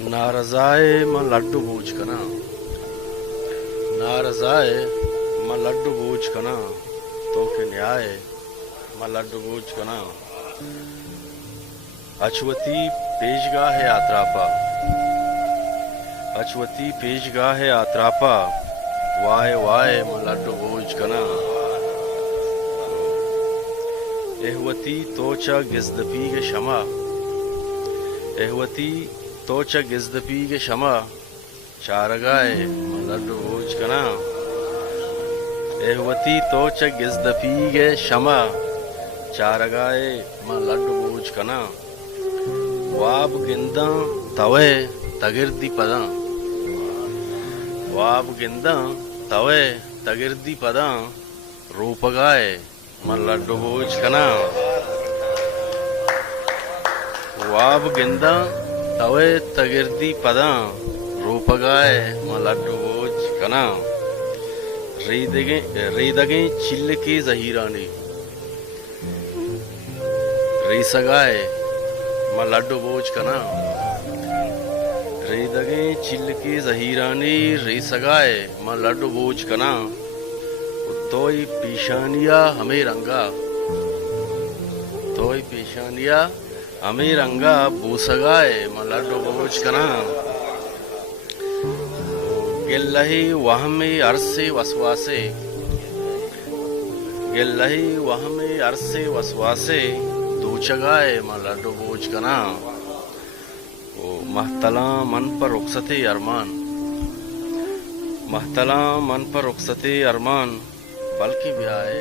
नारज़ाए मां लड्डू बूझ कना नारज़ाए मां लड्डू बूझ कना तोखे न्याय मां लड्डू बूझ कना अछवती पेशगाह आत्रापा अछवती पेशगाह आत्रापा वाहे वाहे मां लड्डू बूझ कना एहवती तोचा गिज़दपी के शमा एहवती तोचा गिज़दपी के शमा चारगाए मां लड्डू बूझ कना एहवती तोचा गिज़दपी के शमा चारगाए मां लड्डू बूझ कना वाब गिंदा तवे तगिरदी पदा वाब गिंदा तवे तगिरदी पदा रूपगाए मां लड्डू बूझ कना वाब गिंदा तवे तगिरदी पदा रूपगाए मां लड्डू बूझ कना रीदगे चिल्ल की जहीरानी रीसगाए मां लड्डू बूझ कना रीदगे चिल्ल की जहीरानी रीसगाए मां लड्डू बूझ कना तोई पेशानिया हमें रंगा तोई पेशानिया हमें रंगा बूसगाए मां लड्डू बूझ कना गिल्लही वहमे अरसे वसवासे गिल्लही वहमे अरसे वसवासे दूचगाए मां लड्डू बूझ कना महतला मन पर रुखसते अरमान महतला मन पर रुखसते अरमान बल्कि भी आए